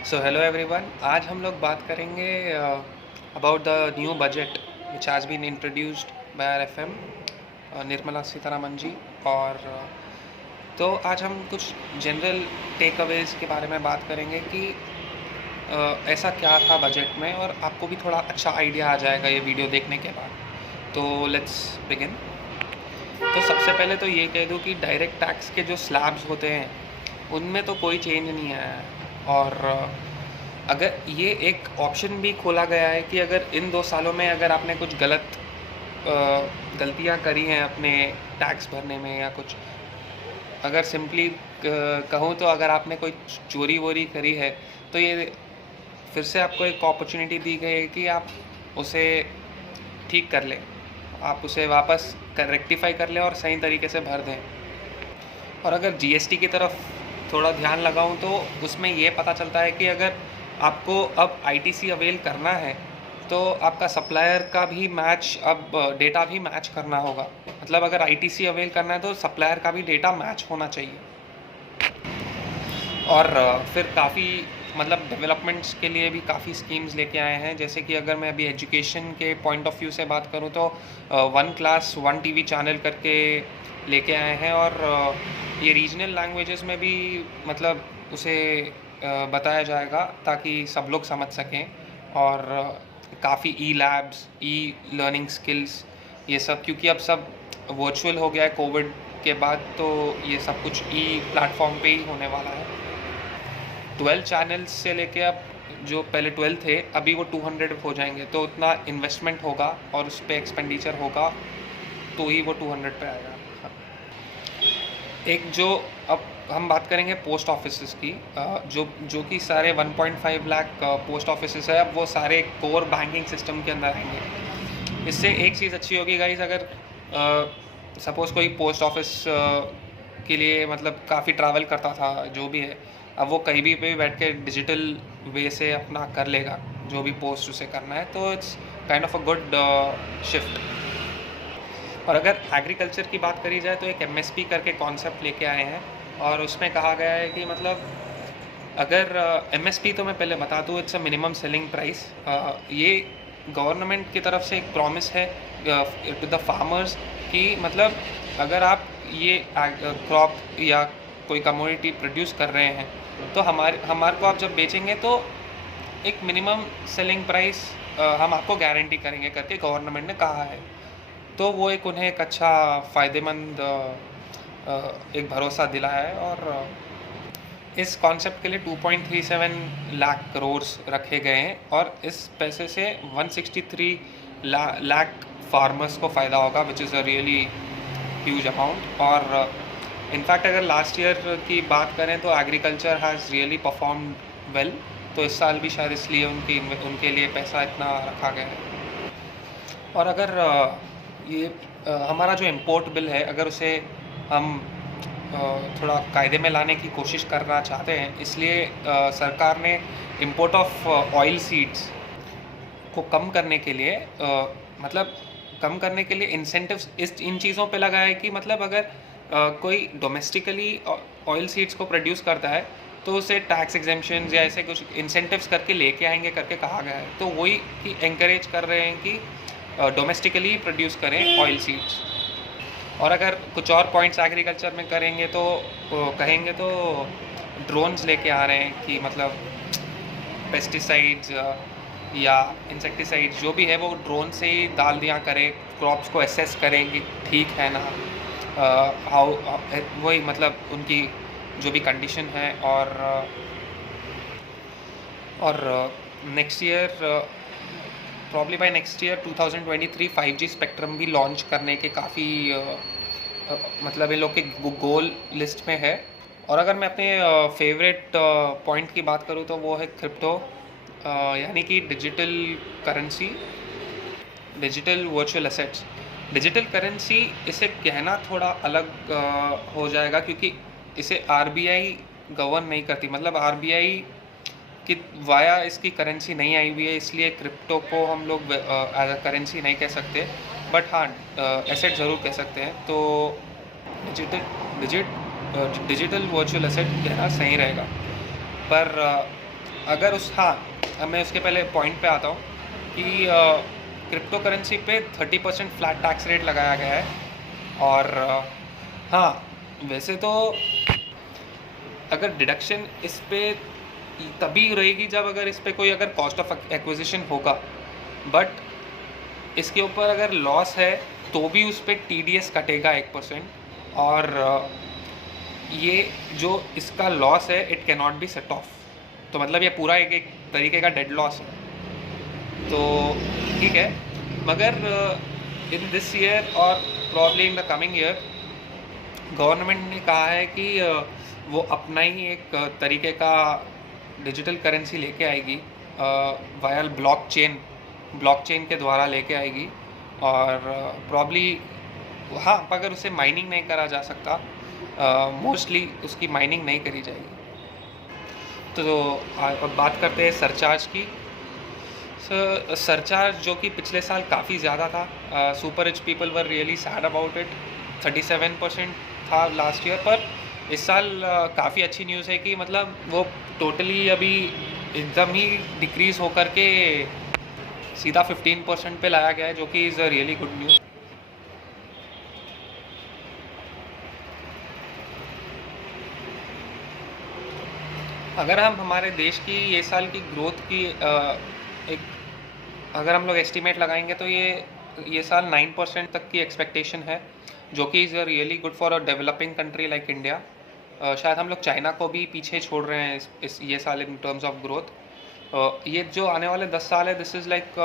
So hello everyone, आज हम लोग बात करेंगे about the new budget which has been introduced by our F M Nirmala Sitharaman ji. और तो आज हम कुछ जनरल टेक अवेज के बारे में बात करेंगे कि ऐसा क्या था बजट में, और आपको भी थोड़ा अच्छा आइडिया आ जाएगा ये वीडियो देखने के बाद। तो लेट्स बिगिन। तो सबसे पहले तो ये कह दूँ कि डायरेक्ट टैक्स के जो स्लैब्स होते हैं उनमें तो कोई चेंज नहीं आया है। और अगर ये एक ऑप्शन भी खोला गया है कि अगर इन 2 सालों में अगर आपने कुछ गलतियां करी हैं अपने टैक्स भरने में, या कुछ अगर सिंपली कहूँ तो अगर आपने कोई चोरी वोरी करी है, तो ये फिर से आपको एक अपॉर्चुनिटी दी गई है कि आप उसे ठीक कर लें, आप उसे वापस रेक्टिफाई कर लें और सही तरीके से भर दें। और अगर जीएसटी की तरफ थोड़ा ध्यान लगाऊं तो उसमें ये पता चलता है कि अगर आपको अब आईटीसी अवेल करना है तो आपका सप्लायर का भी मैच, अब डेटा भी मैच करना होगा। मतलब अगर आईटीसी अवेल करना है तो सप्लायर का भी डेटा मैच होना चाहिए। और फिर काफ़ी मतलब डेवलपमेंट्स के लिए भी काफ़ी स्कीम्स लेके आए हैं। जैसे कि अगर मैं अभी एजुकेशन के पॉइंट ऑफ व्यू से बात करूं तो one class one TV channel करके लेके आए हैं। और ये रीजनल लैंग्वेजेस में भी मतलब उसे बताया जाएगा ताकि सब लोग समझ सकें। और काफ़ी ई लैब्स, ई लर्निंग स्किल्स, ये सब, क्योंकि अब सब वर्चुअल हो गया है कोविड के बाद, तो ये सब कुछ ई प्लेटफॉर्म पे ही होने वाला है। 12 चैनल्स से लेके अब जो पहले 12 थे अभी वो 200 हो जाएंगे, तो उतना इन्वेस्टमेंट होगा और उस पर एक्सपेंडिचर होगा तो ही वो 200 पे आएगा। एक जो अब हम बात करेंगे पोस्ट ऑफिसेस की, जो कि सारे 1.5 लाख पोस्ट ऑफिसेस है, अब वो सारे कोर बैंकिंग सिस्टम के अंदर आएंगे। इससे एक चीज़ अच्छी होगी गाइस, अगर सपोज़ कोई पोस्ट ऑफिस के लिए मतलब काफ़ी ट्रैवल करता था, जो भी है, अब वो कहीं भी पे बैठ के डिजिटल वे से अपना कर लेगा जो भी पोस्ट उसे करना है। तो it's kind of a good shift. और अगर एग्रीकल्चर की बात करी जाए तो एक एमएसपी करके कॉन्सेप्ट लेके आए हैं, और उसमें कहा गया है कि मतलब अगर एमएसपी तो मैं पहले बता दूँ, it's a minimum selling price. ये गवर्नमेंट की तरफ से एक प्रॉमिस है टू द फार्मर्स कि मतलब अगर आप ये क्रॉप या कोई कमोडिटी प्रोड्यूस कर रहे हैं तो हमारे को आप जब बेचेंगे तो एक मिनिमम सेलिंग प्राइस हम आपको गारंटी करेंगे करके गवर्नमेंट ने कहा है। तो वो एक उन्हें एक अच्छा फ़ायदेमंद एक भरोसा दिला है। और इस कॉन्सेप्ट के लिए 2.37 लाख करोड़ रखे गए हैं, और इस पैसे से 163 लाख फार्मर्स को फ़ायदा होगा, which is a really huge amount. और इनफैक्ट अगर लास्ट ईयर की बात करें तो agriculture has really perform well, तो इस साल भी शायद इसलिए उनके लिए पैसा इतना रखा गया है। और अगर ये हमारा जो इम्पोर्ट बिल है, अगर उसे हम थोड़ा कायदे में लाने की कोशिश करना चाहते हैं, इसलिए सरकार ने इम्पोर्ट ऑफ ऑयल सीड्स को कम करने के लिए मतलब कम करने के लिए इंसेंटिव्स इन चीज़ों पे लगा है कि मतलब अगर कोई डोमेस्टिकली ऑयल सीड्स को प्रोड्यूस करता है तो उसे टैक्स एग्जेम्पशंस या ऐसे कुछ इंसेंटिव्स करके लेके आएंगे करके कहा गया है। तो वही कि एंकरेज कर रहे हैं कि डोमेस्टिकली प्रोड्यूस करें ऑयल सीड्स। और अगर कुछ और पॉइंट्स एग्रीकल्चर में करेंगे तो कहेंगे तो ड्रोन्स लेके आ रहे हैं कि मतलब पेस्टिसाइड्स या इंसेक्टिसाइड्स जो भी है वो ड्रोन से ही डाल दिया करें, क्रॉप्स को असेस करें कि ठीक है ना, हाउ वही मतलब उनकी जो भी कंडीशन है। और next year probably by next year 2023 5G spectrum भी लॉन्च करने के काफ़ी मतलब इन लोग के गोल लिस्ट में है। और अगर मैं अपने फेवरेट पॉइंट की बात करूँ तो वो है क्रिप्टो, यानी कि digital currency, digital virtual assets. Digital currency इसे कहना थोड़ा अलग हो जाएगा क्योंकि इसे आरबीआई गवर्न नहीं करती, मतलब आरबीआई कि वाया इसकी करेंसी नहीं आई हुई है, इसलिए क्रिप्टो को हम लोग एज अ करेंसी नहीं कह सकते, बट हाँ एसेट ज़रूर कह सकते हैं। तो डिजिटल वर्चुअल एसेट कहना सही रहेगा। पर अगर उस हाँ, अब मैं उसके पहले पॉइंट पे आता हूँ कि क्रिप्टो करेंसी पे 30% फ्लैट टैक्स रेट लगाया गया है। और हाँ, वैसे तो अगर डिडक्शन इस पे तभी रहेगी जब अगर इस पे कोई अगर कॉस्ट ऑफ एक्विजिशन होगा, बट इसके ऊपर अगर लॉस है तो भी उस पर TDS कटेगा 1%। और ये जो इसका लॉस है it can not be set of, तो मतलब ये पूरा एक तरीके का डेड लॉस है। तो ठीक है, मगर इन दिस ईयर और probably in the coming year government ने कहा है कि वो अपना ही एक तरीके का डिजिटल करेंसी लेके आएगी वाया ब्लॉकचेन के द्वारा लेके आएगी। और प्रॉब्ली हाँ, अगर उसे माइनिंग नहीं करा जा सकता, मोस्टली उसकी माइनिंग नहीं करी जाएगी। तो अब बात करते हैं सरचार्ज की। सरचार्ज जो कि पिछले साल काफ़ी ज़्यादा था, super rich people were really sad about it. 37% था लास्ट ईयर, पर इस साल काफ़ी अच्छी न्यूज़ है कि मतलब वो टोटली अभी एकदम ही डिक्रीज़ होकर के सीधा 15% पे लाया गया है, जो कि is a really good news. अगर हम हमारे देश की ये साल की ग्रोथ की एक अगर हम लोग एस्टिमेट लगाएंगे तो ये साल 9% तक की एक्सपेक्टेशन है, जो कि is really good for a developing country like India. शायद हम लोग चाइना को भी पीछे छोड़ रहे हैं इस ये साल इन टर्म्स ऑफ ग्रोथ। ये जो आने वाले 10 साल है, this is like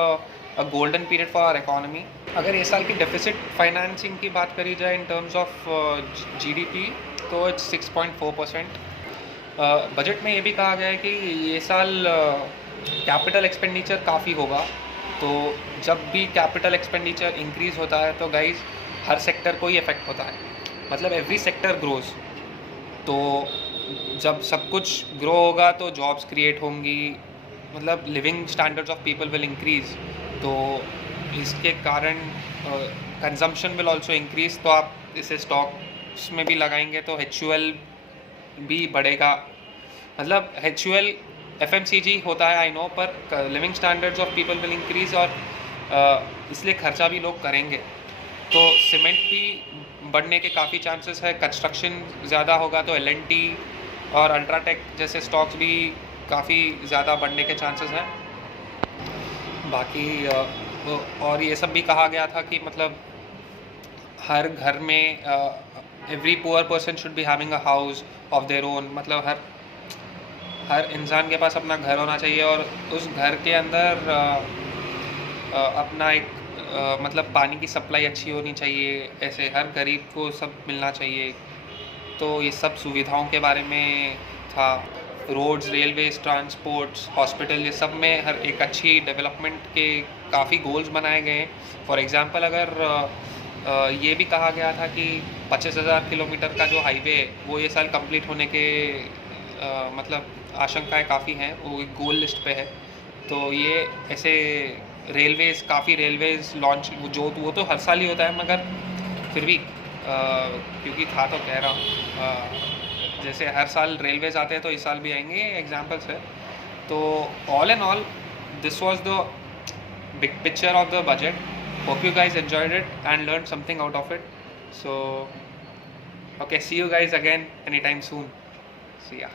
a golden period for our economy. अगर ये साल की डेफिसिट फाइनेंसिंग की बात करी जाए इन टर्म्स ऑफ GDP, तो इट्स 6.4%। बजट में ये भी कहा गया है कि ये साल कैपिटल एक्सपेंडिचर काफ़ी होगा। तो जब भी कैपिटल एक्सपेंडिचर इंक्रीज़ होता है तो गाइज हर सेक्टर को ही इफेक्ट होता है, मतलब एवरी सेक्टर ग्रोज। तो जब सब कुछ ग्रो होगा तो जॉब्स क्रिएट होंगी, मतलब living standards of people will increase. तो इसके कारण कंजम्पशन विल ऑल्सो इंक्रीज़। तो आप इसे स्टॉक्स में भी लगाएंगे तो HUL भी बढ़ेगा, मतलब HUL FMCG होता है आई नो, पर living standards of people will increase और इसलिए खर्चा भी लोग करेंगे। तो सीमेंट भी बढ़ने के काफ़ी चांसेस है, कंस्ट्रक्शन ज़्यादा होगा तो L&T और अल्ट्राटेक जैसे स्टॉक्स भी काफ़ी ज़्यादा बढ़ने के चांसेस हैं। बाकी और ये सब भी कहा गया था कि मतलब हर घर में every poor person should be having a house of their own, मतलब हर इंसान के पास अपना घर होना चाहिए और उस घर के अंदर अपना एक मतलब पानी की सप्लाई अच्छी होनी चाहिए, ऐसे हर गरीब को सब मिलना चाहिए। तो ये सब सुविधाओं के बारे में था। रोड्स, रेलवेज, ट्रांसपोर्ट्स, हॉस्पिटल, ये सब में हर एक अच्छी डेवलपमेंट के काफ़ी गोल्स बनाए गए हैं। फॉर एग्ज़ाम्पल अगर ये भी कहा गया था कि 25,000 किलोमीटर का जो हाईवे है वो ये साल कंप्लीट होने के मतलब आशंकाएं काफ़ी हैं, वो एक गोल लिस्ट पे है। तो ये ऐसे काफ़ी रेलवेज़ लॉन्च वो तो हर साल ही होता है, मगर फिर भी क्योंकि था तो कह रहा हूँ, जैसे हर साल रेलवेज़ आते हैं तो इस साल भी आएंगे, एग्जाम्पल्स है। तो all and all this was the big picture of the budget. Hope you guys enjoyed it and learned something out of it. So, okay, see you guys again anytime soon. See ya.